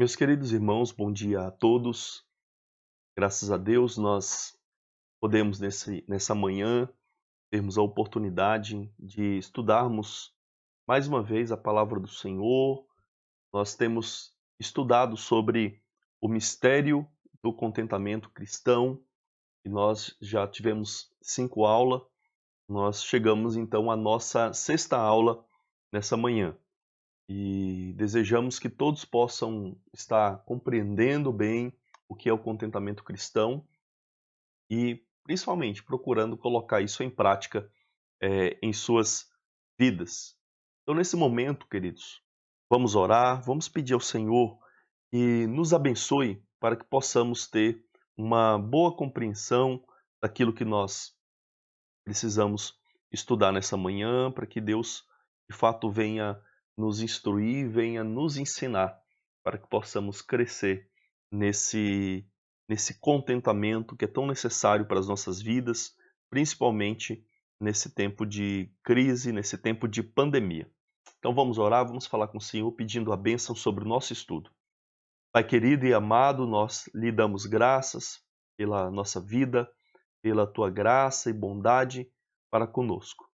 Meus queridos irmãos, bom dia a todos. Graças a Deus nós podemos nessa manhã termos a oportunidade de estudarmos mais uma vez a palavra do Senhor. Nós temos estudado sobre o mistério do contentamento cristão e nós já tivemos 5 aulas. Nós chegamos então à nossa sexta aula nessa manhã. E desejamos que todos possam estar compreendendo bem o que é o contentamento cristão e, principalmente, procurando colocar isso em prática, em suas vidas. Então, nesse momento, queridos, vamos orar, vamos pedir ao Senhor que nos abençoe para que possamos ter uma boa compreensão daquilo que nós precisamos estudar nessa manhã, para que Deus, de fato, venha nos instruir, venha nos ensinar, para que possamos crescer nesse, nesse contentamento que é tão necessário para as nossas vidas, principalmente nesse tempo de crise, nesse tempo de pandemia. Então vamos orar, vamos falar com o Senhor, pedindo a bênção sobre o nosso estudo. Pai querido e amado, nós lhe damos graças pela nossa vida, pela tua graça e bondade para conosco.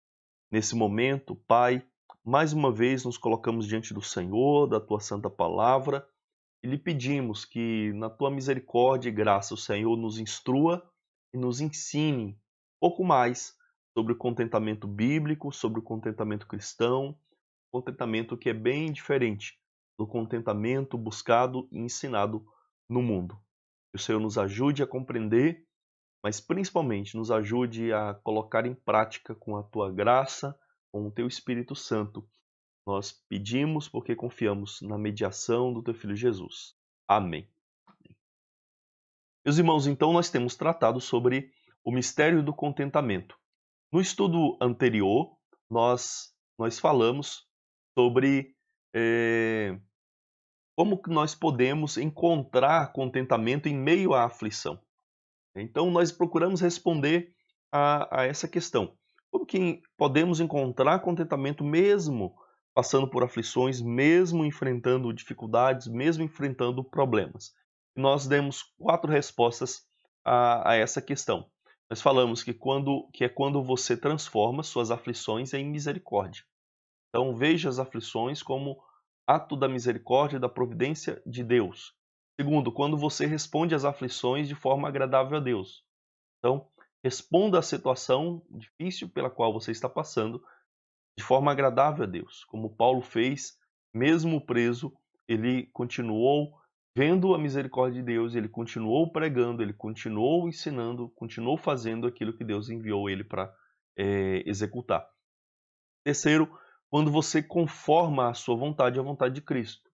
Nesse momento, Pai, mais uma vez nos colocamos diante do Senhor, da tua santa palavra, e lhe pedimos que, na tua misericórdia e graça, o Senhor nos instrua e nos ensine um pouco mais sobre o contentamento bíblico, sobre o contentamento cristão, contentamento que é bem diferente do contentamento buscado e ensinado no mundo. Que o Senhor nos ajude a compreender, mas principalmente nos ajude a colocar em prática com a tua graça, com o teu Espírito Santo. Nós pedimos porque confiamos na mediação do teu Filho Jesus. Amém. Meus irmãos, então nós temos tratado sobre o mistério do contentamento. No estudo anterior, nós falamos sobre como que nós podemos encontrar contentamento em meio à aflição. Então, nós procuramos responder a essa questão. Como que podemos encontrar contentamento mesmo passando por aflições, mesmo enfrentando dificuldades, mesmo enfrentando problemas? Nós demos 4 respostas a essa questão. Nós falamos que é quando você transforma suas aflições em misericórdia. Então, veja as aflições como ato da misericórdia e da providência de Deus. Segundo, quando você responde às aflições de forma agradável a Deus. Então, responda à situação difícil pela qual você está passando de forma agradável a Deus. Como Paulo fez, mesmo preso, ele continuou vendo a misericórdia de Deus, ele continuou pregando, ele continuou ensinando, continuou fazendo aquilo que Deus enviou ele para executar. Terceiro, quando você conforma a sua vontade à vontade de Cristo.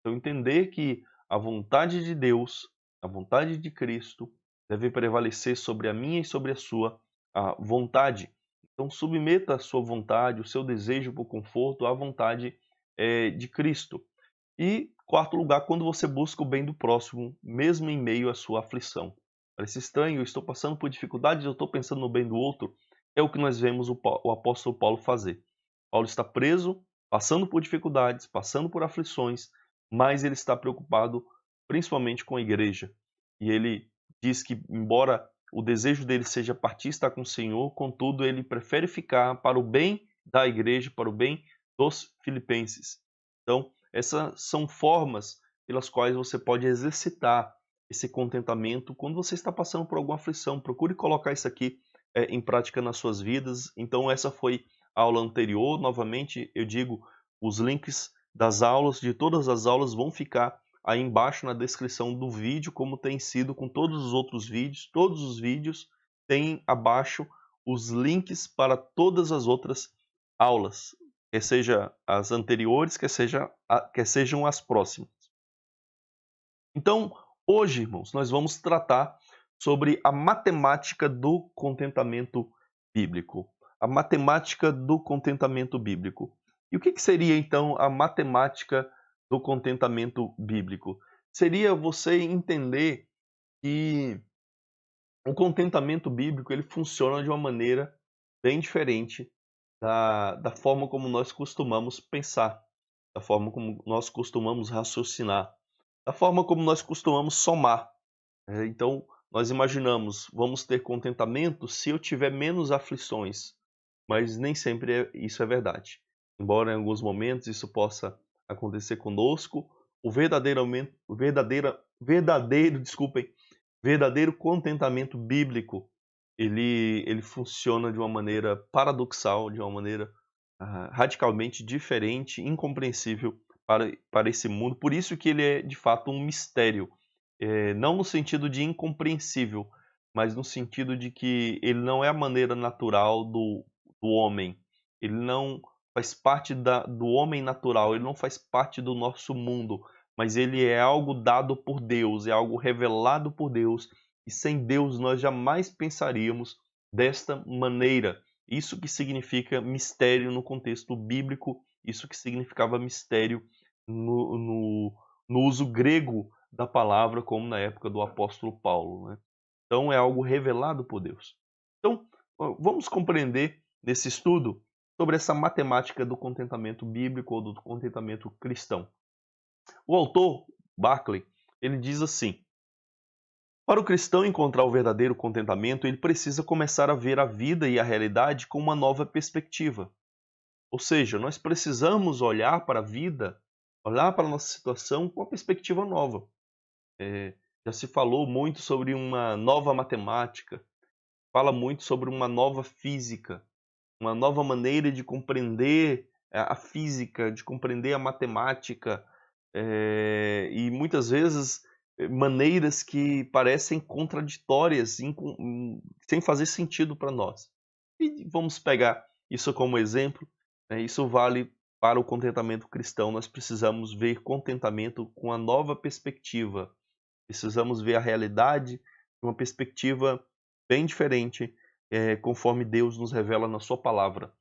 Então, entender que a vontade de Deus, a vontade de Cristo, deve prevalecer sobre a minha e sobre a sua vontade. Então, submeta a sua vontade, o seu desejo por conforto à vontade de Cristo. E, quarto lugar, quando você busca o bem do próximo, mesmo em meio à sua aflição. Parece estranho, eu estou passando por dificuldades, eu estou pensando no bem do outro. É o que nós vemos o apóstolo Paulo fazer. Paulo está preso, passando por dificuldades, passando por aflições, mas ele está preocupado principalmente com a igreja. E ele diz que, embora o desejo dele seja partir e estar com o Senhor, contudo, ele prefere ficar para o bem da igreja, para o bem dos filipenses. Então, essas são formas pelas quais você pode exercitar esse contentamento quando você está passando por alguma aflição. Procure colocar isso aqui em prática nas suas vidas. Então, essa foi a aula anterior. Novamente, eu digo, os links das aulas, de todas as aulas, vão ficar aí embaixo na descrição do vídeo, como tem sido com todos os outros vídeos. Todos os vídeos têm abaixo os links para todas as outras aulas, quer seja as anteriores, quer sejam as próximas. Então, hoje, irmãos, nós vamos tratar sobre a matemática do contentamento bíblico. A matemática do contentamento bíblico. E o que seria, então, a matemática do contentamento bíblico? Seria você entender que o contentamento bíblico ele funciona de uma maneira bem diferente da forma como nós costumamos pensar, da forma como nós costumamos raciocinar, da forma como nós costumamos somar. Então, nós imaginamos, vamos ter contentamento se eu tiver menos aflições, mas nem sempre isso é verdade. Embora em alguns momentos isso possa acontecer conosco, verdadeiro contentamento bíblico, ele funciona de uma maneira paradoxal, de uma maneira radicalmente diferente, incompreensível para esse mundo. Por isso que ele é de fato um mistério. Não no sentido de incompreensível, mas no sentido de que ele não é a maneira natural do homem. Ele não faz parte do homem natural, ele não faz parte do nosso mundo, mas ele é algo dado por Deus, é algo revelado por Deus, e sem Deus nós jamais pensaríamos desta maneira. Isso que significa mistério no contexto bíblico, isso que significava mistério no uso grego da palavra, como na época do apóstolo Paulo, né? Então é algo revelado por Deus. Então, vamos compreender nesse estudo sobre essa matemática do contentamento bíblico ou do contentamento cristão. O autor, Barclay, ele diz assim: para o cristão encontrar o verdadeiro contentamento, ele precisa começar a ver a vida e a realidade com uma nova perspectiva. Ou seja, nós precisamos olhar para a vida, olhar para a nossa situação com uma perspectiva nova. Já se falou muito sobre uma nova matemática, fala muito sobre uma nova física, uma nova maneira de compreender a física, de compreender a matemática, e muitas vezes maneiras que parecem contraditórias, sem fazer sentido para nós. E vamos pegar isso como exemplo, né? Isso vale para o contentamento cristão. Nós precisamos ver contentamento com a nova perspectiva. Precisamos ver a realidade de uma perspectiva bem diferente, conforme Deus nos revela na sua palavra.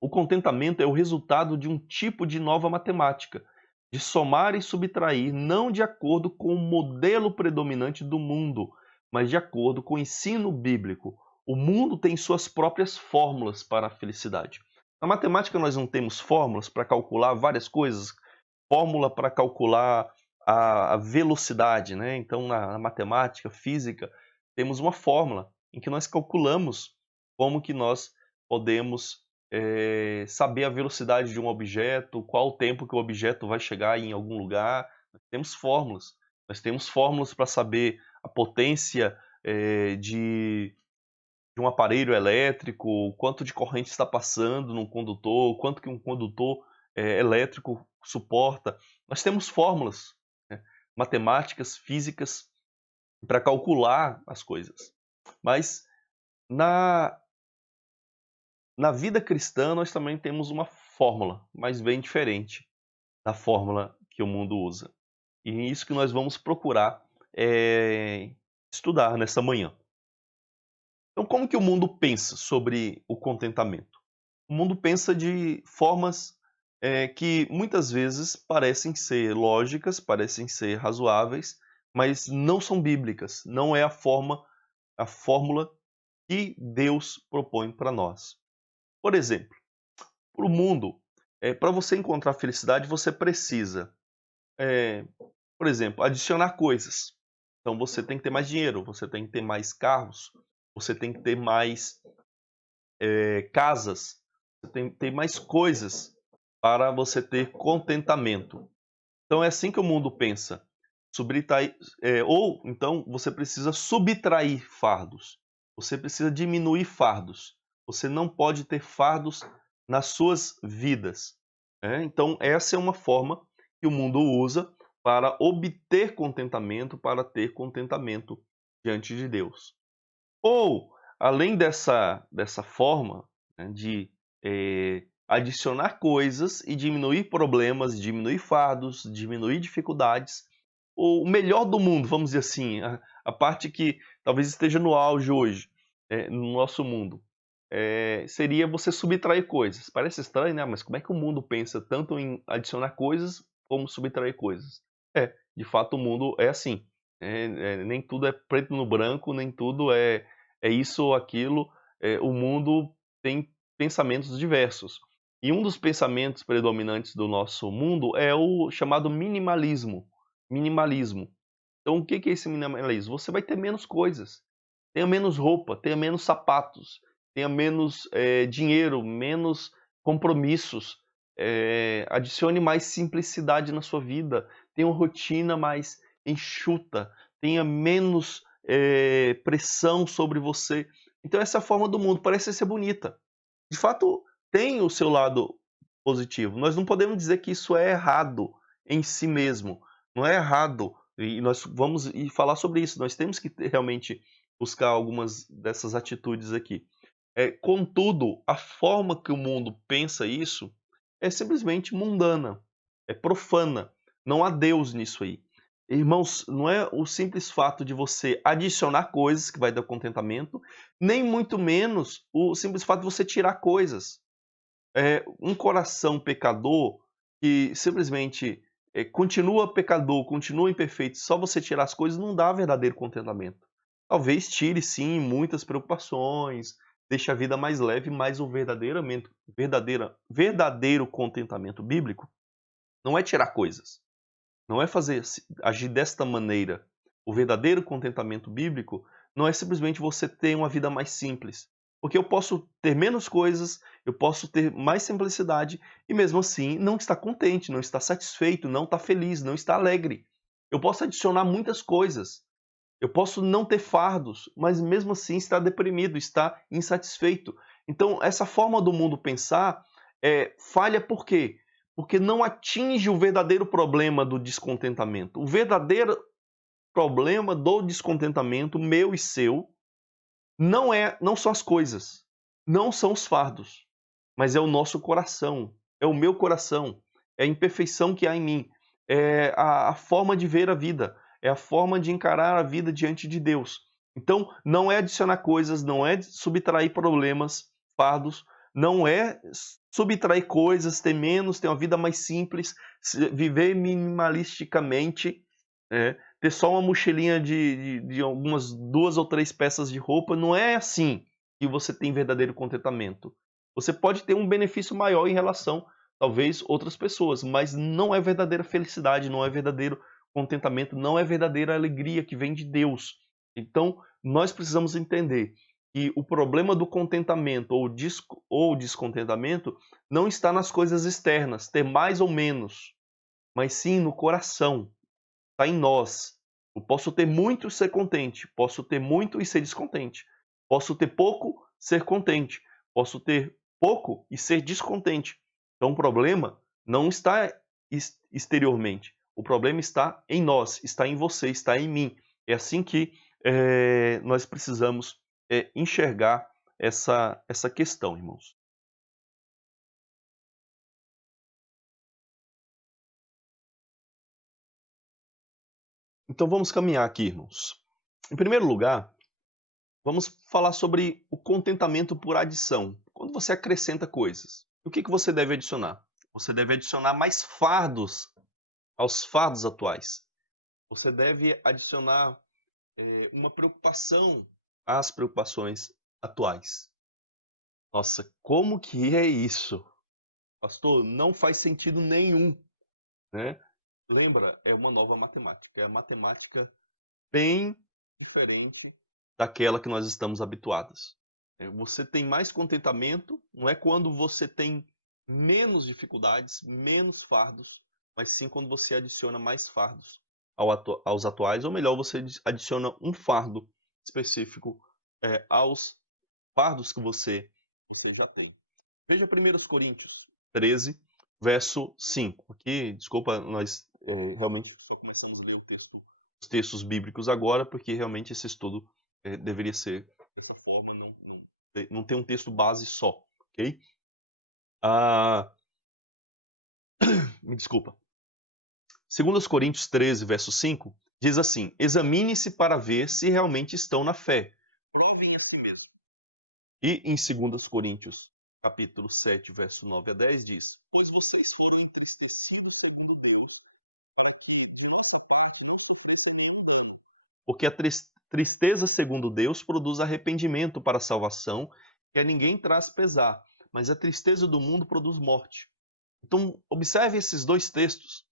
O contentamento é o resultado de um tipo de nova matemática, de somar e subtrair, não de acordo com o modelo predominante do mundo, mas de acordo com o ensino bíblico. O mundo tem suas próprias fórmulas para a felicidade. Na matemática nós não temos fórmulas para calcular várias coisas, fórmula para calcular a velocidade, né? Então, na matemática, física, temos uma fórmula em que nós calculamos como que nós podemos saber a velocidade de um objeto, qual o tempo que o objeto vai chegar em algum lugar. Nós temos fórmulas. Nós temos fórmulas para saber a potência de um aparelho elétrico, quanto de corrente está passando num condutor, quanto que um condutor elétrico suporta. Nós temos fórmulas, né, matemáticas, físicas, para calcular as coisas. Mas na vida cristã nós também temos uma fórmula, mas bem diferente da fórmula que o mundo usa. E é isso que nós vamos procurar estudar nessa manhã. Então, como que o mundo pensa sobre o contentamento? O mundo pensa de formas que muitas vezes parecem ser lógicas, parecem ser razoáveis, mas não são bíblicas. Não é a fórmula que Deus propõe para nós. Por exemplo, para o mundo, para você encontrar felicidade, você precisa, por exemplo, adicionar coisas. Então você tem que ter mais dinheiro, você tem que ter mais carros, você tem que ter mais casas, você tem que ter mais coisas para você ter contentamento. Então é assim que o mundo pensa. Ou então você precisa subtrair fardos. Você precisa diminuir fardos. Você não pode ter fardos nas suas vidas. Então essa é uma forma que o mundo usa para obter contentamento, para ter contentamento diante de Deus. Ou, além dessa forma, né, de adicionar coisas e diminuir problemas, diminuir fardos, diminuir dificuldades, o melhor do mundo, vamos dizer assim, a parte que talvez esteja no auge hoje, no nosso mundo, seria você subtrair coisas. Parece estranho, né? Mas como é que o mundo pensa tanto em adicionar coisas como subtrair coisas? De fato o mundo é assim. Nem tudo é preto no branco, nem tudo é isso ou aquilo. O mundo tem pensamentos diversos. E um dos pensamentos predominantes do nosso mundo é o chamado minimalismo. minimalismo. Então, o que que é esse minimalismo? Você vai ter menos coisas. Tenha menos roupa, tenha menos sapatos, tenha menos dinheiro, menos compromissos. Adicione mais simplicidade na sua vida. Tenha uma rotina mais enxuta. Tenha menos pressão sobre você. Então, essa forma do mundo parece ser bonita. De fato, tem o seu lado positivo. Nós não podemos dizer que isso é errado em si mesmo. Não é errado. E nós vamos falar sobre isso. Nós temos que realmente buscar algumas dessas atitudes aqui. Contudo, a forma que o mundo pensa isso é simplesmente mundana, é profana. Não há Deus nisso aí. Irmãos, não é o simples fato de você adicionar coisas que vai dar contentamento, nem muito menos o simples fato de você tirar coisas. Um coração pecador que simplesmente continua pecador, continua imperfeito, só você tirar as coisas não dá verdadeiro contentamento. Talvez tire sim muitas preocupações, deixe a vida mais leve, mas o verdadeiro contentamento bíblico não é tirar coisas, não é agir desta maneira. O verdadeiro contentamento bíblico não é simplesmente você ter uma vida mais simples. Porque eu posso ter menos coisas, eu posso ter mais simplicidade e mesmo assim não estar contente, não estar satisfeito, não estar feliz, não estar alegre. Eu posso adicionar muitas coisas. Eu posso não ter fardos, mas mesmo assim estar deprimido, estar insatisfeito. Então, essa forma do mundo pensar falha por quê? Porque não atinge o verdadeiro problema do descontentamento. O verdadeiro problema do descontentamento, meu e seu, não são as coisas, não são os fardos, mas é o nosso coração, é o meu coração, é a imperfeição que há em mim, é a forma de ver a vida, é a forma de encarar a vida diante de Deus. Então, não é adicionar coisas, não é subtrair problemas, fardos, não é subtrair coisas, ter menos, ter uma vida mais simples, viver minimalisticamente, ter só uma mochilinha de algumas 2 ou 3 peças de roupa, não é assim que você tem verdadeiro contentamento. Você pode ter um benefício maior em relação, talvez, outras pessoas, mas não é verdadeira felicidade, não é verdadeiro contentamento, não é verdadeira alegria que vem de Deus. Então, nós precisamos entender que o problema do contentamento ou descontentamento não está nas coisas externas, ter mais ou menos, mas sim no coração, está em nós. Eu posso ter muito e ser contente, posso ter muito e ser descontente, posso ter pouco, ser contente, posso ter pouco e ser descontente. Então o problema não está exteriormente, o problema está em nós, está em você, está em mim. É assim que nós precisamos enxergar essa questão, irmãos. Então vamos caminhar aqui, irmãos. Em primeiro lugar, vamos falar sobre o contentamento por adição. Quando você acrescenta coisas, o que você deve adicionar? Você deve adicionar mais fardos aos fardos atuais. Você deve adicionar uma preocupação às preocupações atuais. Nossa, como que é isso? Pastor, não faz sentido nenhum, né? Lembra, é uma nova matemática. É a matemática bem diferente daquela que nós estamos habituados. Você tem mais contentamento, não é quando você tem menos dificuldades, menos fardos, mas sim quando você adiciona mais fardos aos atuais, ou melhor, você adiciona um fardo específico aos fardos que você já tem. Veja 1 Coríntios 13, verso 5. Aqui, desculpa, nós realmente só começamos a ler os textos bíblicos agora, porque realmente esse estudo deveria ser dessa forma, não tem um texto base só, ok? Ah, me desculpa. 2 Coríntios 13, verso 5, diz assim: examine-se para ver se realmente estão na fé. Provem a si mesmo. E em 2 Coríntios, capítulo 7, verso 9 a 10, diz: pois vocês foram entristecidos segundo Deus, para que de nossa parte não sofressem nenhum dano. Porque a tristeza segundo Deus produz arrependimento para a salvação, que a ninguém traz pesar, mas a tristeza do mundo produz morte. Então, observe esses dois textos.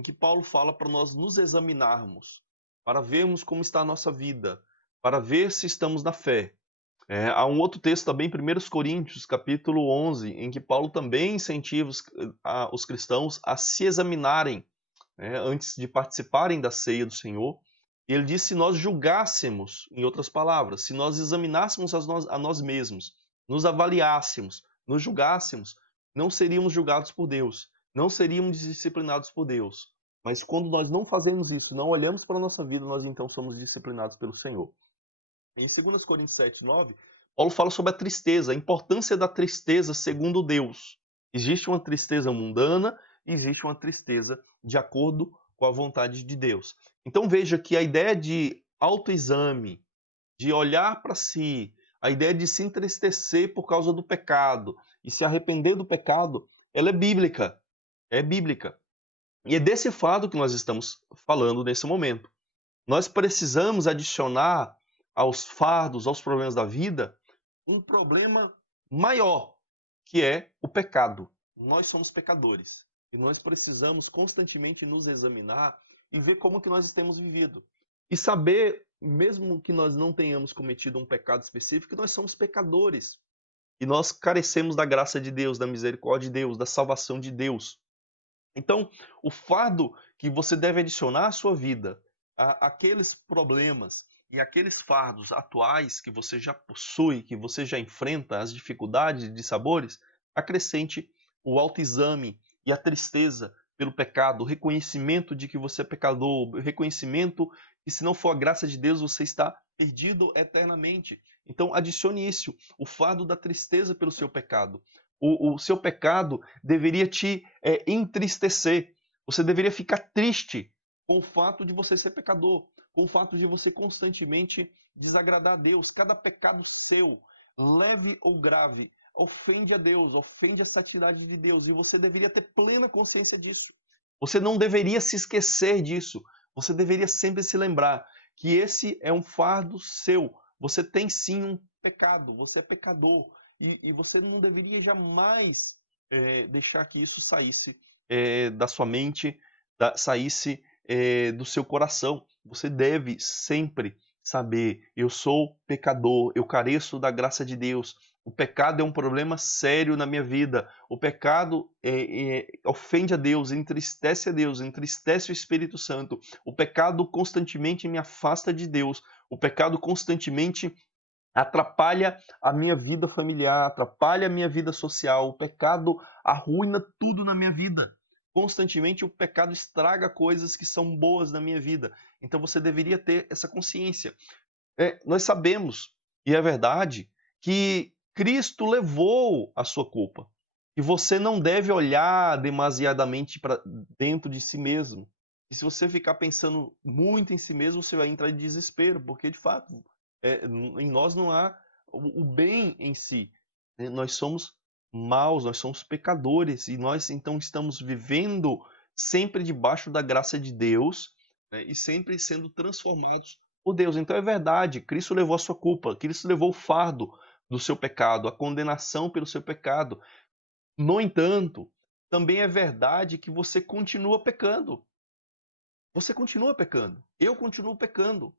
em que Paulo fala para nós nos examinarmos, para vermos como está a nossa vida, para ver se estamos na fé. Há um outro texto também, 1 Coríntios, capítulo 11, em que Paulo também incentiva os cristãos a se examinarem, né, antes de participarem da ceia do Senhor. E ele diz: se nós julgássemos, em outras palavras, se nós examinássemos a nós mesmos, nos avaliássemos, nos julgássemos, não seríamos julgados por Deus, não seríamos disciplinados por Deus. Mas quando nós não fazemos isso, não olhamos para a nossa vida, nós então somos disciplinados pelo Senhor. Em 2 Coríntios 7:9, Paulo fala sobre a tristeza, a importância da tristeza segundo Deus. Existe uma tristeza mundana e existe uma tristeza de acordo com a vontade de Deus. Então veja que a ideia de autoexame, de olhar para si, a ideia de se entristecer por causa do pecado e se arrepender do pecado, ela é bíblica. É bíblica. E é desse fato que nós estamos falando nesse momento. Nós precisamos adicionar aos fardos, aos problemas da vida, um problema maior, que é o pecado. Nós somos pecadores e nós precisamos constantemente nos examinar e ver como que nós temos vivido. E saber, mesmo que nós não tenhamos cometido um pecado específico, que nós somos pecadores. E nós carecemos da graça de Deus, da misericórdia de Deus, da salvação de Deus. Então, o fardo que você deve adicionar à sua vida, aqueles problemas e aqueles fardos atuais que você já possui, que você já enfrenta, as dificuldades e dissabores, acrescente o autoexame e a tristeza pelo pecado, o reconhecimento de que você é pecador, o reconhecimento que, se não for a graça de Deus, você está perdido eternamente. Então, adicione isso, o fardo da tristeza pelo seu pecado. O seu pecado deveria te entristecer. Você deveria ficar triste com o fato de você ser pecador, com o fato de você constantemente desagradar a Deus. Cada pecado seu, leve ou grave, ofende a Deus, ofende a santidade de Deus, e você deveria ter plena consciência disso. Você não deveria se esquecer disso. Você deveria sempre se lembrar que esse é um fardo seu. Você tem sim um pecado, você é pecador. E você não deveria jamais deixar que isso saísse da sua mente, saísse do seu coração. Você deve sempre saber: eu sou pecador, eu careço da graça de Deus. O pecado é um problema sério na minha vida. O pecado ofende a Deus, entristece o Espírito Santo. O pecado constantemente me afasta de Deus. O pecado constantemente atrapalha a minha vida familiar, atrapalha a minha vida social. O pecado arruina tudo na minha vida. Constantemente o pecado estraga coisas que são boas na minha vida. Então você deveria ter essa consciência. Nós sabemos, e é verdade, que Cristo levou a sua culpa. E você não deve olhar demasiadamente para dentro de si mesmo. E se você ficar pensando muito em si mesmo, você vai entrar em desespero, porque de fato em nós não há o bem em si. Nós somos maus, nós somos pecadores e nós então estamos vivendo sempre debaixo da graça de Deus, né, e sempre sendo transformados por Deus. Então é verdade, Cristo levou a sua culpa, Cristo levou o fardo do seu pecado, a condenação pelo seu pecado. No entanto, também é verdade que você continua pecando. Você continua pecando. Eu continuo pecando.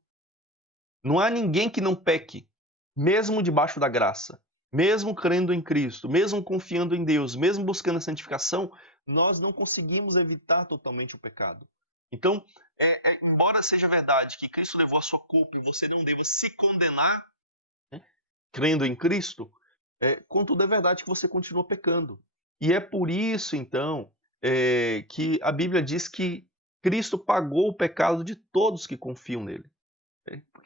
Não há ninguém que não peque, mesmo debaixo da graça, mesmo crendo em Cristo, mesmo confiando em Deus, mesmo buscando a santificação, nós não conseguimos evitar totalmente o pecado. Então, embora seja verdade que Cristo levou a sua culpa e você não deva se condenar, né, crendo em Cristo, contudo é verdade que você continua pecando. E é por isso, então, que a Bíblia diz que Cristo pagou o pecado de todos que confiam nele.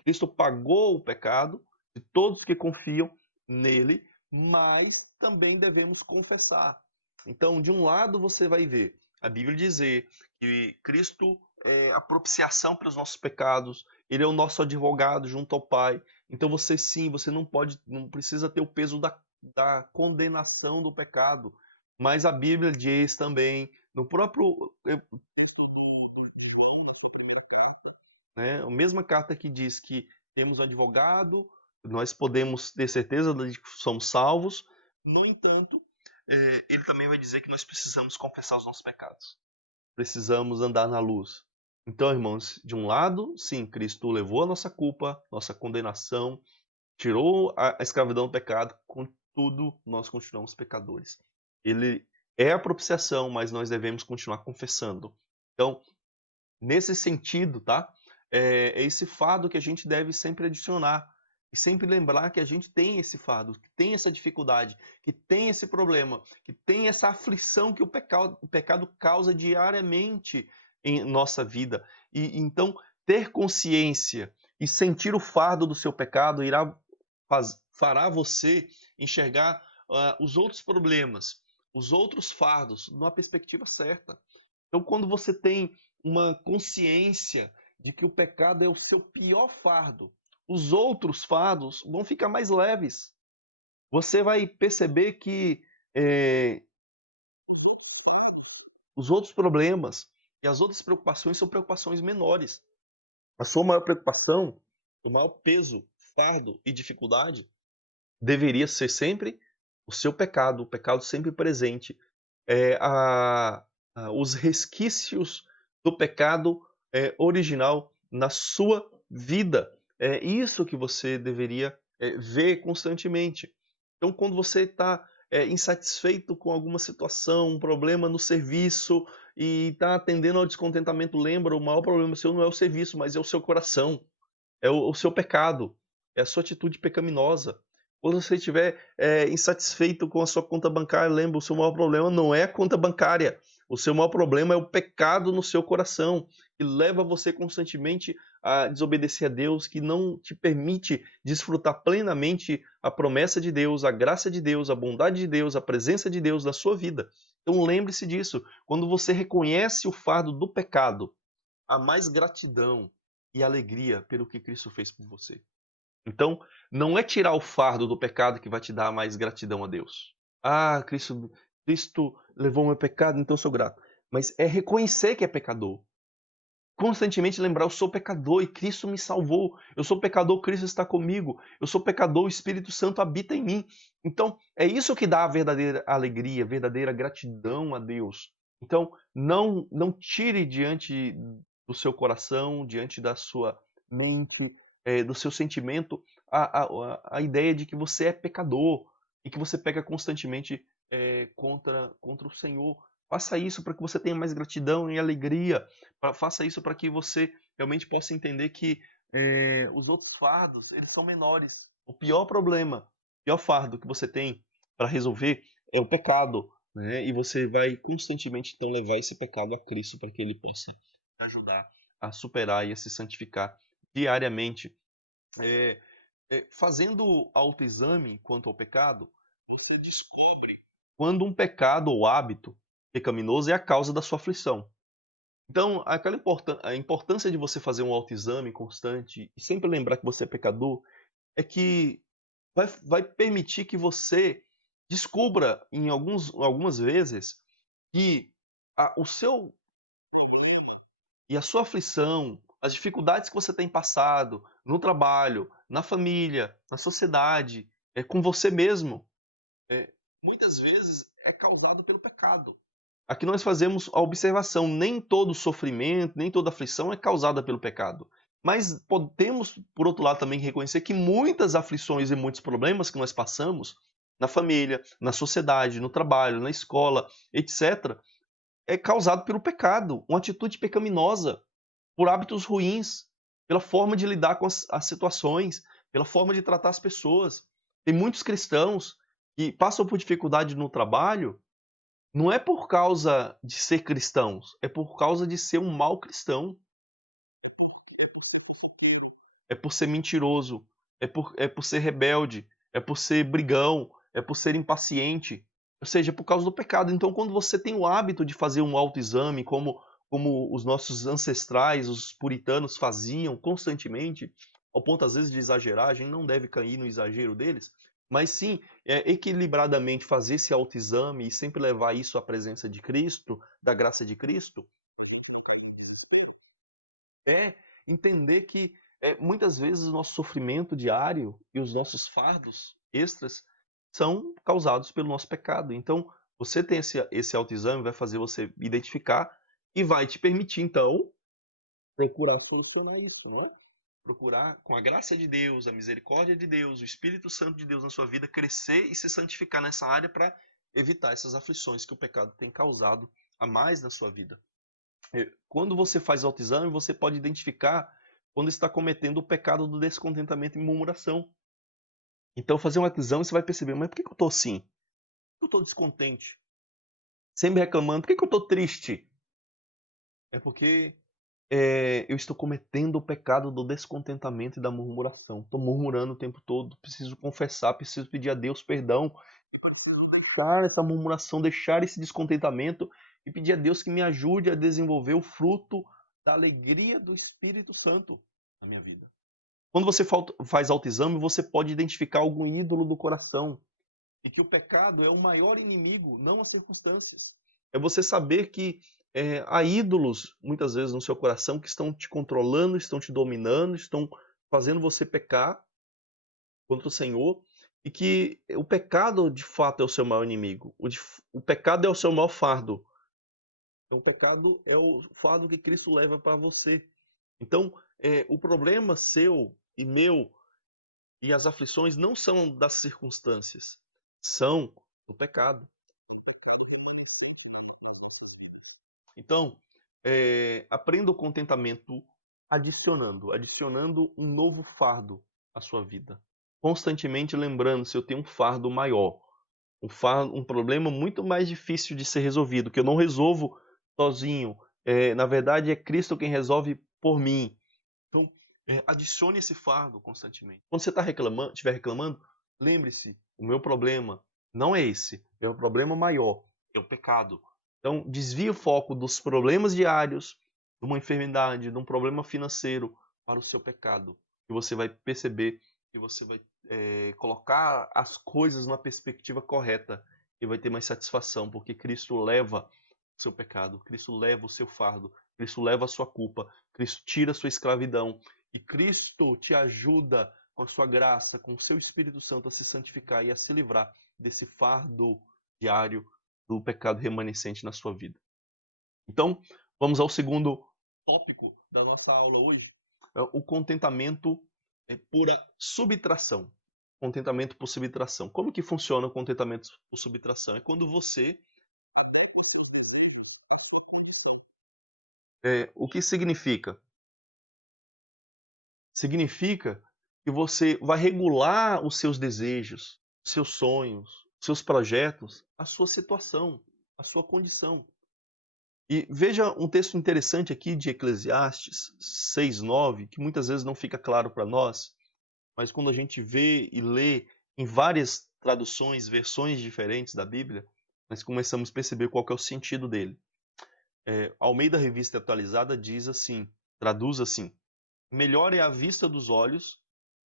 Cristo pagou o pecado de todos que confiam nele, mas também devemos confessar. Então, de um lado você vai ver a Bíblia dizer que Cristo é a propiciação para os nossos pecados, ele é o nosso advogado junto ao Pai. Então você sim, você não precisa ter o peso da condenação do pecado. Mas a Bíblia diz também, no próprio texto de João, na sua primeira carta, né? A mesma carta que diz que temos um advogado, nós podemos ter certeza de que somos salvos. No entanto, ele também vai dizer que nós precisamos confessar os nossos pecados. precisamos andar na luz. Então, irmãos, de um lado, sim, Cristo levou a nossa culpa, nossa condenação, tirou a escravidão do pecado, contudo, nós continuamos pecadores. Ele é a propiciação, mas nós devemos continuar confessando. Então, nesse sentido, tá? É esse fardo que a gente deve sempre adicionar. E sempre lembrar que a gente tem esse fardo, que tem essa dificuldade, que tem esse problema, que tem essa aflição que o pecado causa diariamente em nossa vida. E então, ter consciência e sentir o fardo do seu pecado fará você enxergar os outros problemas, os outros fardos, numa perspectiva certa. Então, quando você tem uma consciência de que o pecado é o seu pior fardo, os outros fardos vão ficar mais leves. Você vai perceber que os outros fardos, os outros problemas e as outras preocupações são preocupações menores. A sua maior preocupação, o maior peso, fardo e dificuldade deveria ser sempre o pecado sempre presente, eh, a os resquícios do pecado, original na sua vida. É isso que você deveria, ver constantemente. Então, quando você está, insatisfeito com alguma situação, um problema no serviço e está atendendo ao descontentamento, lembra, o maior problema seu não é o serviço, mas é o seu coração. É o seu pecado, é a sua atitude pecaminosa. Quando você estiver, insatisfeito com a sua conta bancária, lembra, o seu maior problema não é a conta bancária, o seu maior problema é o pecado no seu coração, que leva você constantemente a desobedecer a Deus, que não te permite desfrutar plenamente a promessa de Deus, a graça de Deus, a bondade de Deus, a presença de Deus na sua vida. Então lembre-se disso, quando você reconhece o fardo do pecado, há mais gratidão e alegria pelo que Cristo fez por você. Então, não é tirar o fardo do pecado que vai te dar mais gratidão a Deus. Ah, Cristo levou o meu pecado, então eu sou grato. Mas é reconhecer que é pecador. Constantemente lembrar, eu sou pecador e Cristo me salvou. Eu sou pecador, Cristo está comigo. Eu sou pecador, o Espírito Santo habita em mim. Então, é isso que dá a verdadeira alegria, a verdadeira gratidão a Deus. Então, não tire diante do seu coração, diante da sua mente, do seu sentimento, a ideia de que você é pecador e que você peca constantemente contra o Senhor. Faça isso para que você tenha mais gratidão e alegria. Faça isso para que você realmente possa entender que os outros fardos, eles são menores. O pior problema, o pior fardo que você tem para resolver é o pecado, né? E você vai constantemente então levar esse pecado a Cristo para que ele possa te ajudar a superar e a se santificar diariamente. Fazendo autoexame quanto ao pecado, você descobre quando um pecado ou hábito pecaminoso é a causa da sua aflição. Então, a importância de você fazer um autoexame constante e sempre lembrar que você é pecador, é que vai permitir que você descubra algumas vezes que o seu e a sua aflição, as dificuldades que você tem passado no trabalho, na família, na sociedade, com você mesmo, muitas vezes é causado pelo pecado. Aqui nós fazemos a observação, nem todo sofrimento, nem toda aflição é causada pelo pecado. Mas podemos, por outro lado, também reconhecer que muitas aflições e muitos problemas que nós passamos na família, na sociedade, no trabalho, na escola, etc., é causado pelo pecado, uma atitude pecaminosa, por hábitos ruins, pela forma de lidar com as situações, pela forma de tratar as pessoas. Tem muitos cristãos que passam por dificuldade no trabalho, não é por causa de ser cristãos, é por causa de ser um mau cristão. É por ser mentiroso, é por ser rebelde, é por ser brigão, é por ser impaciente, ou seja, é por causa do pecado. Então, quando você tem o hábito de fazer um autoexame, como os nossos ancestrais, os puritanos, faziam constantemente, ao ponto às vezes de exagerar, a gente não deve cair no exagero deles, mas sim, equilibradamente fazer esse autoexame e sempre levar isso à presença de Cristo, da graça de Cristo, é entender que muitas vezes o nosso sofrimento diário e os nossos fardos extras são causados pelo nosso pecado. Então, você tem esse autoexame, vai fazer você identificar e vai te permitir, então, procurar solucionar isso, não é? Procurar, com a graça de Deus, a misericórdia de Deus, o Espírito Santo de Deus na sua vida, crescer e se santificar nessa área para evitar essas aflições que o pecado tem causado a mais na sua vida. Quando você faz autoexame, você pode identificar quando está cometendo o pecado do descontentamento e murmuração. Então, fazer um autoexame, você vai perceber, mas por que eu estou assim? Por que eu estou descontente? Sempre reclamando, por que eu estou triste? É porque eu estou cometendo o pecado do descontentamento e da murmuração. Estou murmurando o tempo todo, preciso confessar, preciso pedir a Deus perdão, deixar essa murmuração, deixar esse descontentamento e pedir a Deus que me ajude a desenvolver o fruto da alegria do Espírito Santo na minha vida. Quando você faz autoexame, você pode identificar algum ídolo do coração e que o pecado é o maior inimigo, não as circunstâncias. É você saber que há ídolos, muitas vezes, no seu coração que estão te controlando, estão te dominando, estão fazendo você pecar contra o Senhor, e que o pecado, de fato, é o seu maior inimigo. O pecado é o seu maior fardo. O pecado é o fardo que Cristo leva para você. Então, o problema seu e meu e as aflições não são das circunstâncias, são do pecado. O pecado remanescente nas nossas vidas. Então, aprenda o contentamento adicionando um novo fardo à sua vida. Constantemente lembrando se eu tenho um fardo maior, um problema muito mais difícil de ser resolvido, que eu não resolvo sozinho. Na verdade, é Cristo quem resolve por mim. Então, adicione esse fardo constantemente. Quando você estiver reclamando, lembre-se, o meu problema não é esse. Meu problema maior é o pecado. Então, desvie o foco dos problemas diários, de uma enfermidade, de um problema financeiro, para o seu pecado. E você vai perceber que você vai colocar as coisas na perspectiva correta e vai ter mais satisfação, porque Cristo leva o seu pecado, Cristo leva o seu fardo, Cristo leva a sua culpa, Cristo tira a sua escravidão e Cristo te ajuda com a sua graça, com o seu Espírito Santo a se santificar e a se livrar desse fardo diário do pecado remanescente na sua vida. Então, vamos ao segundo tópico da nossa aula hoje, o contentamento por subtração. Contentamento por subtração. Como que funciona o contentamento por subtração? É quando você o que significa? Significa que você vai regular os seus desejos, seus sonhos, seus projetos, a sua situação, a sua condição. E veja um texto interessante aqui de Eclesiastes 6:9, que muitas vezes não fica claro para nós, mas quando a gente vê e lê em várias traduções, versões diferentes da Bíblia, nós começamos a perceber qual que é o sentido dele. Almeida Revista Atualizada diz assim, traduz assim: melhor é a vista dos olhos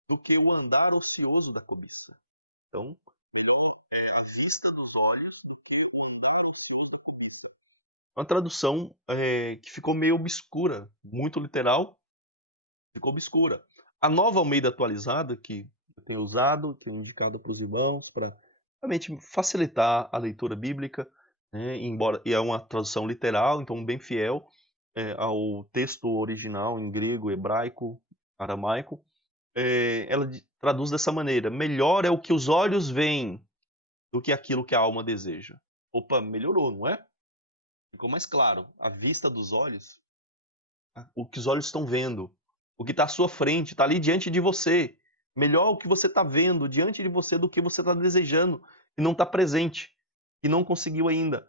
do que o andar ocioso da cobiça. Então, melhor é a vista dos olhos do que o andar ocioso da cobiça. Uma tradução que ficou meio obscura, muito literal, ficou obscura. A Nova Almeida Atualizada, que eu tenho usado, tenho indicado para os irmãos, para realmente facilitar a leitura bíblica, né, embora e é uma tradução literal, então bem fiel ao texto original em grego, hebraico, aramaico, ela traduz dessa maneira: melhor é o que os olhos veem do que aquilo que a alma deseja. Opa, melhorou, não é? Ficou mais claro. A vista dos olhos, o que os olhos estão vendo, o que está à sua frente, está ali diante de você. Melhor o que você está vendo diante de você do que você está desejando e não está presente, e não conseguiu ainda.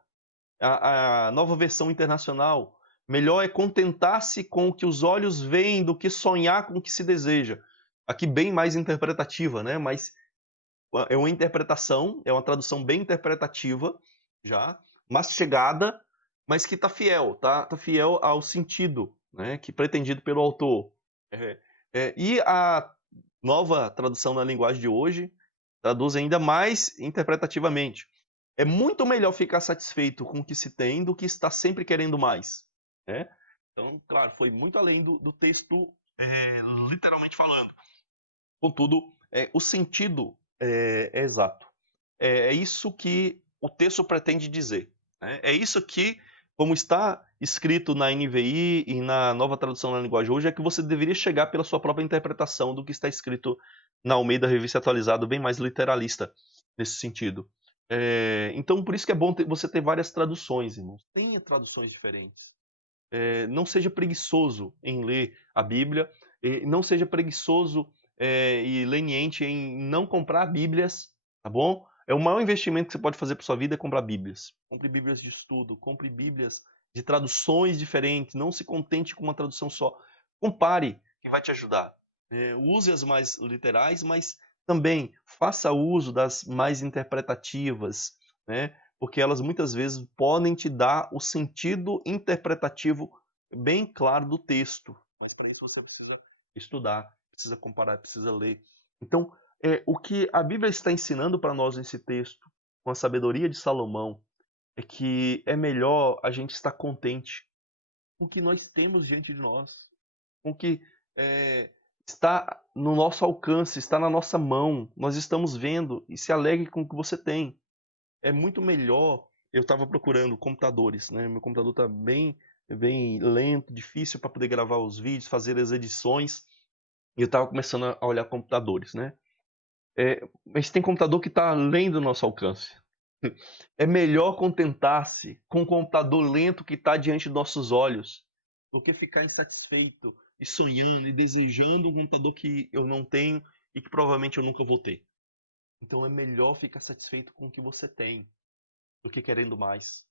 A nova versão internacional: melhor é contentar-se com o que os olhos veem do que sonhar com o que se deseja. Aqui bem mais interpretativa, né? Mas é uma interpretação, é uma tradução bem interpretativa, já, mastigada, mas que está fiel, tá fiel ao sentido, né, que pretendido pelo autor. E a nova tradução na linguagem de hoje traduz ainda mais interpretativamente: é muito melhor ficar satisfeito com o que se tem do que estar sempre querendo mais. Né? Então, claro, foi muito além do texto literalmente falando. Contudo, o sentido é exato. É isso que o texto pretende dizer. Né? É isso que, como está escrito na NVI e na Nova Tradução na Linguagem Hoje é que você deveria chegar pela sua própria interpretação do que está escrito na Almeida Revista Atualizada, bem mais literalista nesse sentido. Então, por isso que é bom você ter várias traduções, irmãos. Tenha traduções diferentes. Não seja preguiçoso em ler a Bíblia, não seja preguiçoso e leniente em não comprar Bíblias, tá bom? O maior investimento que você pode fazer para sua vida é comprar Bíblias. Compre Bíblias de estudo, compre Bíblias de traduções diferentes, não se contente com uma tradução só. Compare, que vai te ajudar. Use as mais literais, mas também faça uso das mais interpretativas, né? Porque elas muitas vezes podem te dar o sentido interpretativo bem claro do texto. Mas para isso você precisa estudar, precisa comparar, precisa ler. Então, o que a Bíblia está ensinando para nós nesse texto, com a sabedoria de Salomão, é que é melhor a gente estar contente com o que nós temos diante de nós, com o que está no nosso alcance, está na nossa mão, nós estamos vendo, e se alegre com o que você tem. É muito melhor. Eu estava procurando computadores, né? Meu computador está bem lento, difícil para poder gravar os vídeos, fazer as edições. E eu estava começando a olhar computadores, né? Mas tem computador que está além do nosso alcance. É melhor contentar-se com o computador lento que está diante dos nossos olhos do que ficar insatisfeito e sonhando e desejando um computador que eu não tenho e que provavelmente eu nunca vou ter. Então é melhor ficar satisfeito com o que você tem do que querendo mais.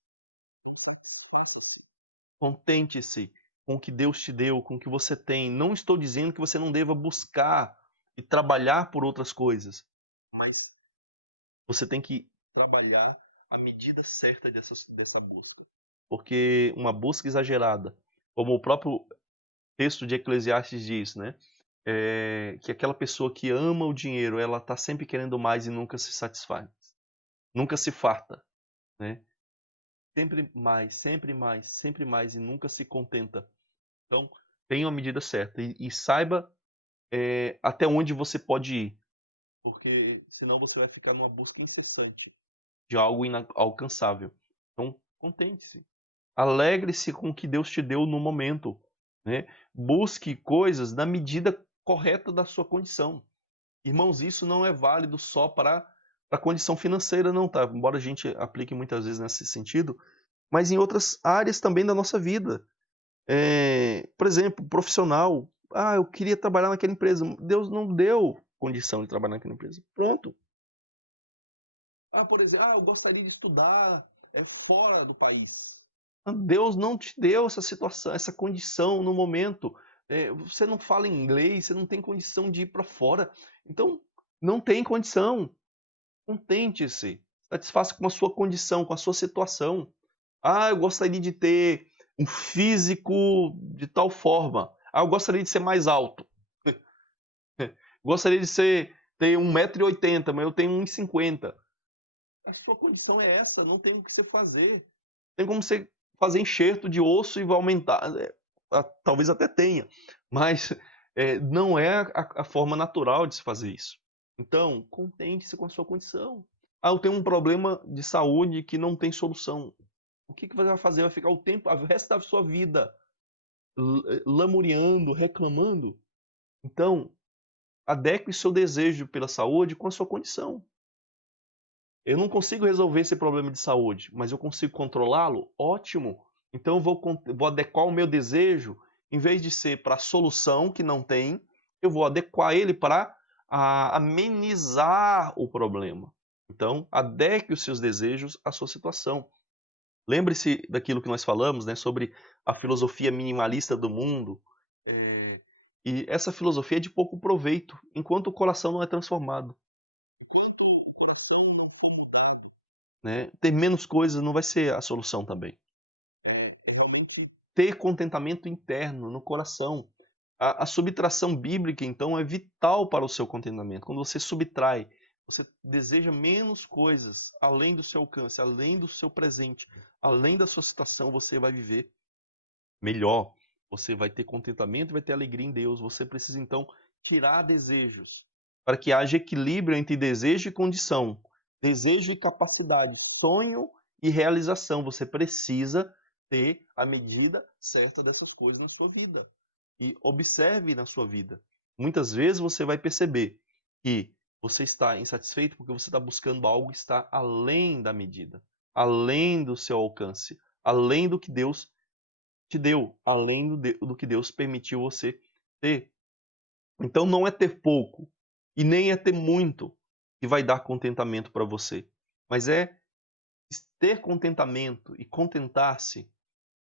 Contente-se com o que Deus te deu, com o que você tem. Não estou dizendo que você não deva buscar e trabalhar por outras coisas, mas você tem que trabalhar a medida certa dessa busca. Porque uma busca exagerada, como o próprio texto de Eclesiastes diz, né? Que aquela pessoa que ama o dinheiro, ela está sempre querendo mais e nunca se satisfaz, nunca se farta, né? Sempre mais, sempre mais e nunca se contenta. Então, tenha a medida certa e saiba até onde você pode ir, porque senão você vai ficar numa busca incessante de algo inalcançável. Então, contente-se. Alegre-se com o que Deus te deu no momento, né? Busque coisas na medida correta da sua condição. Irmãos, isso não é válido só para a condição financeira, não, tá? Embora a gente aplique muitas vezes nesse sentido, mas em outras áreas também da nossa vida. Por exemplo, profissional. Ah, eu queria trabalhar naquela empresa. Deus não deu condição de trabalhar naquela empresa. Pronto. Por exemplo, eu gostaria de estudar fora do país. Deus não te deu essa situação, essa condição no momento. Você não fala inglês, você não tem condição de ir para fora. Então, não tem condição. Contente-se. Satisfaça com a sua condição, com a sua situação. Eu gostaria de ter um físico de tal forma. Eu gostaria de ser mais alto. Gostaria de ter 1,80 m, mas eu tenho 1,50 m. A sua condição é essa, não tem o que você fazer. Tem como você fazer enxerto de osso e vai aumentar. Talvez até tenha, mas não é a forma natural de se fazer isso. Então, contente-se com a sua condição. Eu tenho um problema de saúde que não tem solução. O que você vai fazer? Vai ficar o resto da sua vida lamuriando, reclamando? Então, adeque o seu desejo pela saúde com a sua condição. Eu não consigo resolver esse problema de saúde, mas eu consigo controlá-lo? Ótimo! Então eu vou adequar o meu desejo, em vez de ser para a solução que não tem, eu vou adequar ele para amenizar o problema. Então, adeque os seus desejos à sua situação. Lembre-se daquilo que nós falamos, né, sobre a filosofia minimalista do mundo. E essa filosofia é de pouco proveito, enquanto o coração não é transformado. Enquanto o coração não for mudado, né, ter menos coisas não vai ser a solução também. É realmente ter contentamento interno no coração. A subtração bíblica, então, é vital para o seu contentamento. Quando você subtrai, você deseja menos coisas além do seu alcance, além do seu presente, além da sua situação, você vai viver melhor. Você vai ter contentamento, vai ter alegria em Deus. Você precisa, então, tirar desejos, para que haja equilíbrio entre desejo e condição, desejo e capacidade, sonho e realização. Você precisa ter a medida certa dessas coisas na sua vida. E observe na sua vida. Muitas vezes você vai perceber que você está insatisfeito porque você está buscando algo que está além da medida, além do seu alcance, além do que Deus te deu, além do que Deus permitiu você ter. Então não é ter pouco e nem é ter muito que vai dar contentamento para você, mas é ter contentamento e contentar-se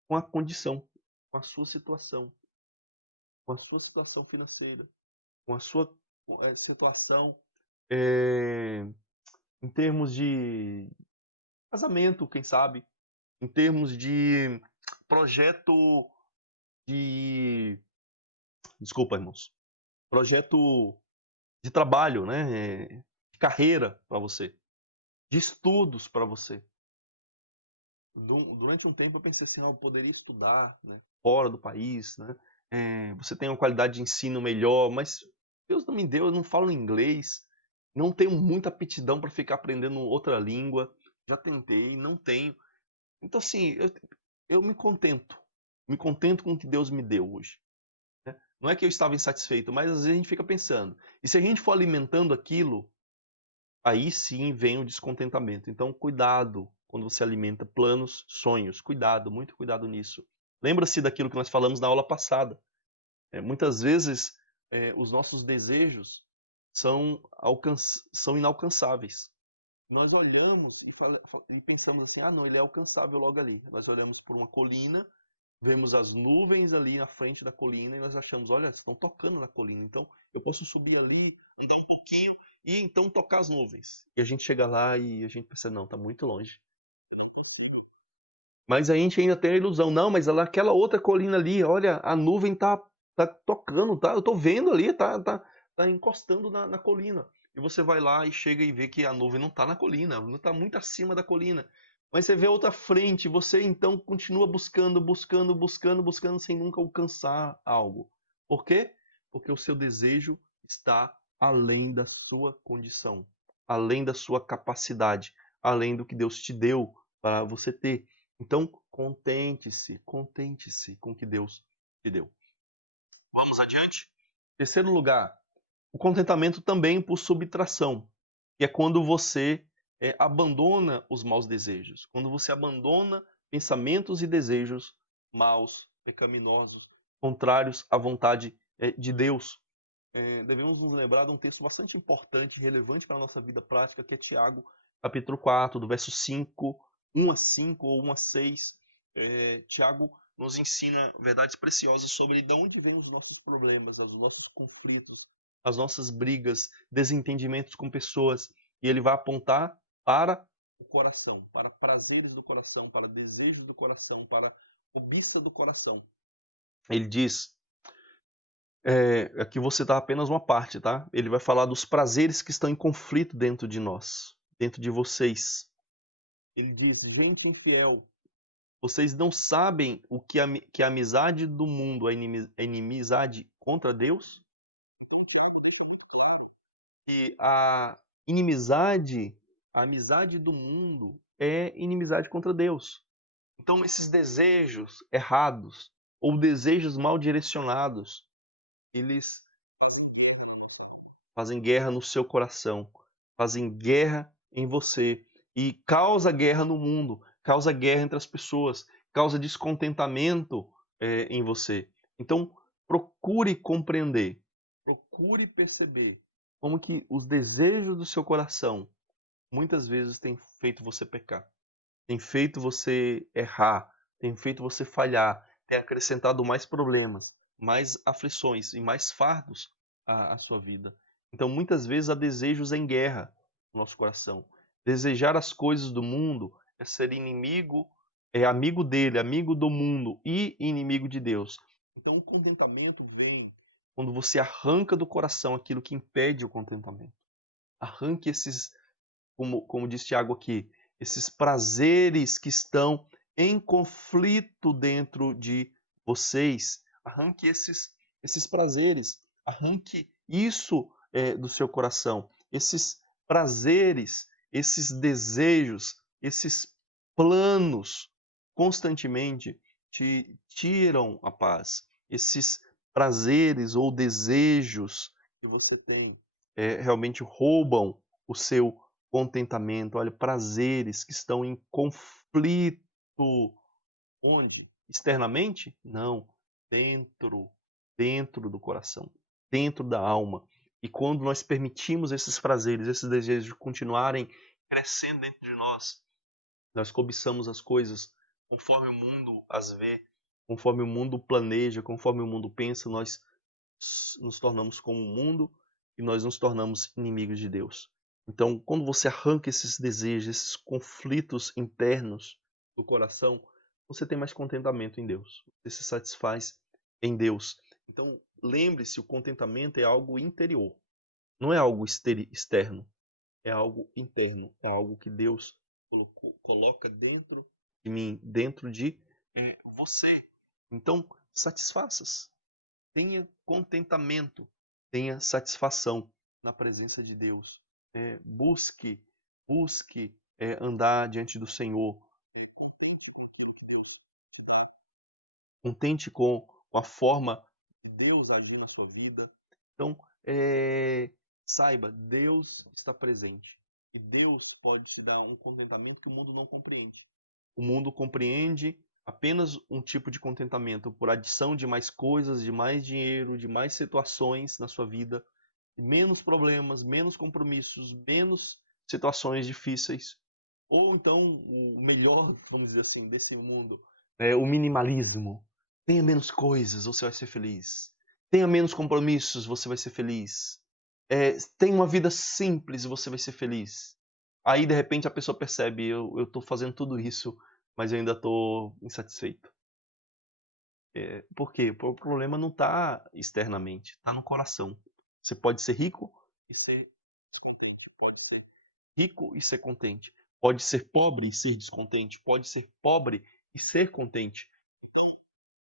com a condição, com a sua situação, com a sua situação financeira, com a sua situação em termos de casamento, quem sabe, em termos de projeto de, desculpa, irmãos, projeto de trabalho, né, de carreira para você, de estudos para você. Durante um tempo eu pensei assim, eu poderia estudar, né, fora do país, né, você tem uma qualidade de ensino melhor, mas Deus não me deu, eu não falo inglês, não tenho muita aptidão para ficar aprendendo outra língua, já tentei, não tenho. Então assim, eu me contento com o que Deus me deu hoje, né. Não é que eu estava insatisfeito, mas às vezes a gente fica pensando, e se a gente for alimentando aquilo, aí sim vem o descontentamento. Então, cuidado quando você alimenta planos, sonhos. Cuidado, muito cuidado nisso. Lembra-se daquilo que nós falamos na aula passada. Muitas vezes, os nossos desejos são inalcançáveis. Nós olhamos e pensamos assim, ah, não, ele é alcançável logo ali. Nós olhamos por uma colina, vemos as nuvens ali na frente da colina e nós achamos, olha, estão tocando na colina, então eu posso subir ali, andar um pouquinho e então tocar as nuvens. E a gente chega lá e a gente pensa, não, está muito longe. Mas a gente ainda tem a ilusão, não, mas aquela outra colina ali, olha, a nuvem tá tocando, tá? Eu tô vendo ali, tá encostando na colina. E você vai lá e chega e vê que a nuvem não tá na colina, não tá muito acima da colina. Mas você vê outra frente, você então continua buscando, buscando, buscando, buscando, sem nunca alcançar algo. Por quê? Porque o seu desejo está além da sua condição, além da sua capacidade, além do que Deus te deu para você ter. Então, contente-se com o que Deus te deu. Vamos adiante? Terceiro lugar, o contentamento também por subtração, que é quando você abandona os maus desejos, quando você abandona pensamentos e desejos maus, pecaminosos, contrários à vontade de Deus. Devemos nos lembrar de um texto bastante importante e relevante para a nossa vida prática, que é Tiago, capítulo 4, do verso 5, 1 a 5 ou 1 a 6. Tiago nos ensina verdades preciosas sobre de onde vêm os nossos problemas, os nossos conflitos, as nossas brigas, desentendimentos com pessoas. E ele vai apontar para o coração, para prazeres do coração, para desejos do coração, para cobiça do coração. Ele diz aqui você dá apenas uma parte, tá? Ele vai falar dos prazeres que estão em conflito dentro de nós, dentro de vocês. Ele diz, gente infiel, vocês não sabem o que que a amizade do mundo é inimizade contra Deus? E a amizade do mundo é inimizade contra Deus. Então esses desejos errados ou desejos mal direcionados, eles fazem guerra no seu coração, fazem guerra em você e causa guerra no mundo, causa guerra entre as pessoas, causa descontentamento em você. Então, procure compreender, procure perceber como que os desejos do seu coração muitas vezes têm feito você pecar, têm feito você errar, têm feito você falhar, têm acrescentado mais problemas, mais aflições e mais fardos à sua vida. Então, muitas vezes há desejos em guerra no nosso coração. Desejar as coisas do mundo é ser inimigo, é amigo dele, amigo do mundo e inimigo de Deus. Então, o contentamento vem quando você arranca do coração aquilo que impede o contentamento. Arranque esses, como diz Tiago aqui, esses prazeres que estão em conflito dentro de vocês. Arranque esses prazeres, arranque isso do seu coração. Esses prazeres, esses desejos, esses planos constantemente te tiram a paz. Esses prazeres ou desejos que você tem, realmente roubam o seu contentamento. Olha, prazeres que estão em conflito. Onde? Externamente? Não, dentro, dentro do coração, dentro da alma. E quando nós permitimos esses prazeres, esses desejos continuarem crescendo dentro de nós cobiçamos as coisas conforme o mundo as vê, conforme o mundo planeja, conforme o mundo pensa, nós nos tornamos como o mundo e nós nos tornamos inimigos de Deus. Então, quando você arranca esses desejos, esses conflitos internos do coração, você tem mais contentamento em Deus. Você se satisfaz em Deus. Então, lembre-se, o contentamento é algo interior, não é algo externo, é algo interno, é algo que Deus coloca dentro de mim, dentro de você. Então, satisfaça-se. Tenha contentamento, tenha satisfação na presença de Deus. Busque andar diante do Senhor. Contente com aquilo que Deus te dá. Contente com a forma de Deus agir na sua vida. Então, saiba, Deus está presente. E Deus pode te dar um contentamento que o mundo não compreende. O mundo compreende apenas um tipo de contentamento por adição de mais coisas, de mais dinheiro, de mais situações na sua vida, menos problemas, menos compromissos, menos situações difíceis. Ou então, o melhor, vamos dizer assim, desse mundo é o minimalismo. Tenha menos coisas, você vai ser feliz. Tenha menos compromissos, você vai ser feliz. Tenha uma vida simples, você vai ser feliz. Aí, de repente, a pessoa percebe, eu estou fazendo tudo isso, mas eu ainda estou insatisfeito. Por quê? O problema não está externamente, está no coração. Você pode ser rico e ser rico e ser contente. Pode ser pobre e ser descontente. Pode ser pobre e ser contente.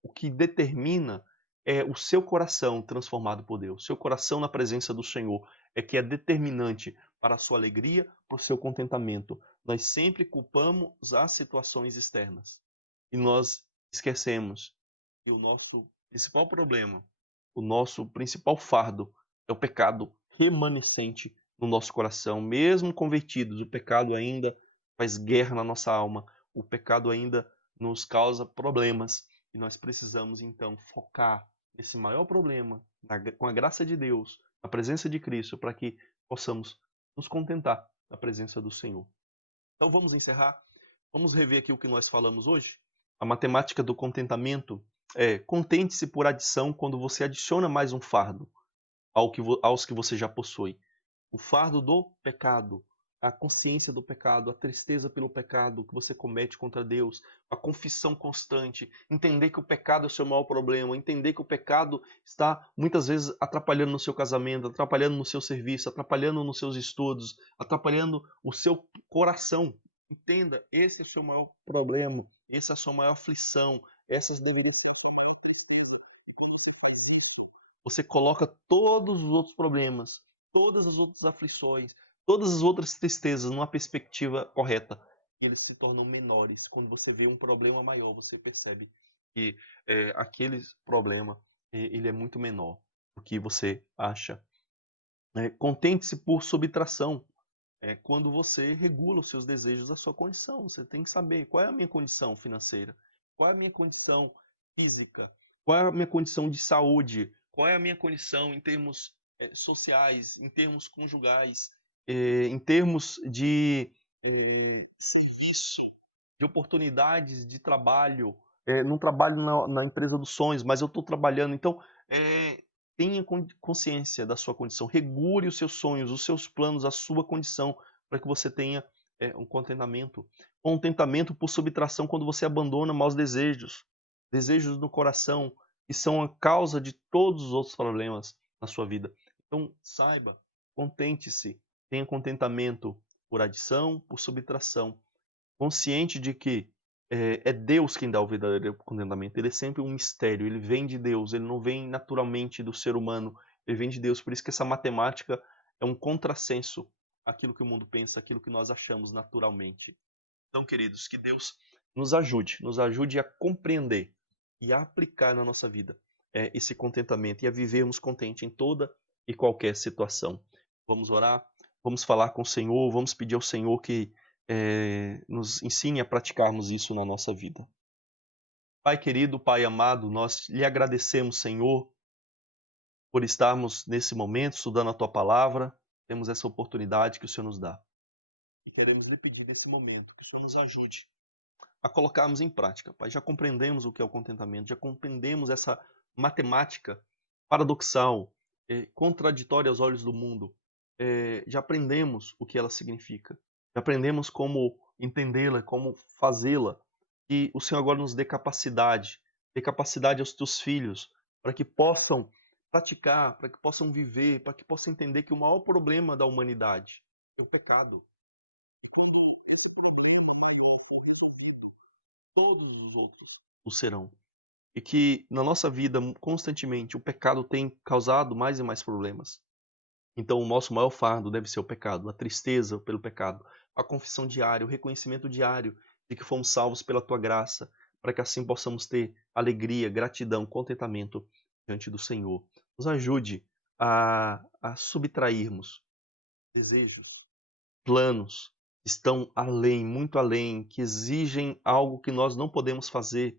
O que determina é o seu coração transformado por Deus. Seu coração na presença do Senhor é que é determinante para a sua alegria, para o seu contentamento. Nós sempre culpamos as situações externas. E nós esquecemos que o nosso principal problema, o nosso principal fardo é o pecado remanescente no nosso coração. Mesmo convertidos, o pecado ainda faz guerra na nossa alma. O pecado ainda nos causa problemas. E nós precisamos, então, focar nesse maior problema, com a graça de Deus, na presença de Cristo, para que possamos nos contentar na presença do Senhor. Então vamos encerrar. Vamos rever aqui o que nós falamos hoje. A matemática do contentamento é: contente-se por adição quando você adiciona mais um fardo aos que você já possui. O fardo do pecado, a consciência do pecado, a tristeza pelo pecado que você comete contra Deus, a confissão constante, entender que o pecado é o seu maior problema, entender que o pecado está muitas vezes atrapalhando no seu casamento, atrapalhando no seu serviço, atrapalhando nos seus estudos, atrapalhando o seu coração. Entenda, esse é o seu maior problema, essa é a sua maior aflição, essas deveriam. Você coloca todos os outros problemas, todas as outras aflições, todas as outras tristezas numa perspectiva correta. E eles se tornam menores. Quando você vê um problema maior, você percebe que aquele problema ele é muito menor do que você acha. Contente-se por subtração. Quando você regula os seus desejos, a sua condição. Você tem que saber qual é a minha condição financeira, qual é a minha condição física, qual é a minha condição de saúde, qual é a minha condição em termos sociais, em termos conjugais, em termos de serviço, de oportunidades de trabalho. Não trabalho na empresa dos sonhos, mas eu estou trabalhando. Então, tenha consciência da sua condição, regule os seus sonhos, os seus planos, a sua condição, para que você tenha um contentamento. Contentamento por subtração quando você abandona maus desejos, desejos do coração, que são a causa de todos os outros problemas na sua vida. Então, saiba, contente-se, tenha contentamento por adição, por subtração, consciente de que é Deus quem dá o verdadeiro contentamento. Ele é sempre um mistério, ele vem de Deus, ele não vem naturalmente do ser humano, ele vem de Deus. Por isso que essa matemática é um contrassenso àquilo que o mundo pensa, àquilo que nós achamos naturalmente. Então, queridos, que Deus nos ajude a compreender e a aplicar na nossa vida esse contentamento e a vivermos contente em toda e qualquer situação. Vamos orar, vamos falar com o Senhor, vamos pedir ao Senhor que nos ensine a praticarmos isso na nossa vida. Pai querido, Pai amado, nós lhe agradecemos, Senhor, por estarmos nesse momento estudando a Tua Palavra, temos essa oportunidade que o Senhor nos dá. E queremos lhe pedir nesse momento que o Senhor nos ajude a colocarmos em prática, Pai. Já compreendemos o que é o contentamento, já compreendemos essa matemática paradoxal, contraditória aos olhos do mundo. Já aprendemos o que ela significa, já aprendemos como entendê-la, como fazê-la. E o Senhor agora nos dê capacidade aos teus filhos, para que possam praticar, para que possam viver, para que possam entender que o maior problema da humanidade é o pecado. Todos os outros o serão. E que na nossa vida, constantemente, o pecado tem causado mais e mais problemas. Então, o nosso maior fardo deve ser o pecado, a tristeza pelo pecado, a confissão diária, o reconhecimento diário de que fomos salvos pela tua graça, para que assim possamos ter alegria, gratidão, contentamento diante do Senhor. Nos ajude a subtrairmos desejos, planos que estão além, muito além, que exigem algo que nós não podemos fazer,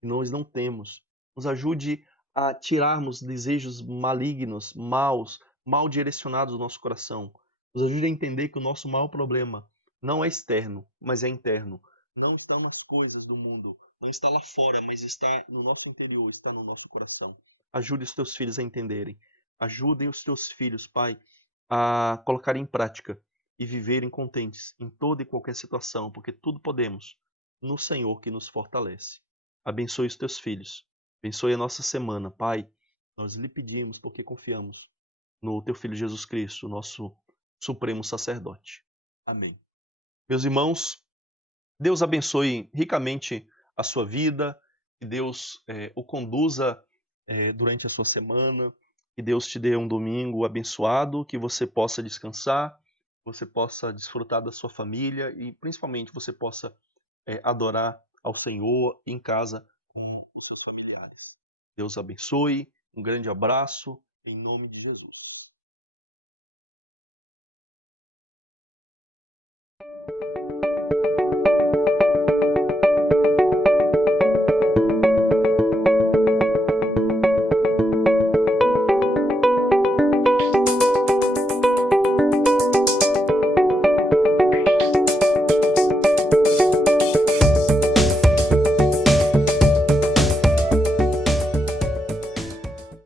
que nós não temos. Nos ajude a tirarmos desejos malignos, maus, mal direcionados do nosso coração. Nos ajude a entender que o nosso maior problema não é externo, mas é interno. Não está nas coisas do mundo, não está lá fora, mas está no nosso interior, está no nosso coração. Ajude os teus filhos a entenderem. Ajudem os teus filhos, Pai, a colocar em prática e viverem contentes em toda e qualquer situação, porque tudo podemos no Senhor que nos fortalece. Abençoe os teus filhos. Abençoe a nossa semana, Pai. Nós lhe pedimos porque confiamos no teu Filho Jesus Cristo, nosso supremo sacerdote. Amém. Meus irmãos, Deus abençoe ricamente a sua vida, que Deus o conduza durante a sua semana, que Deus te dê um domingo abençoado, que você possa descansar, você possa desfrutar da sua família e principalmente você possa adorar ao Senhor em casa com os seus familiares. Deus abençoe, um grande abraço, em nome de Jesus.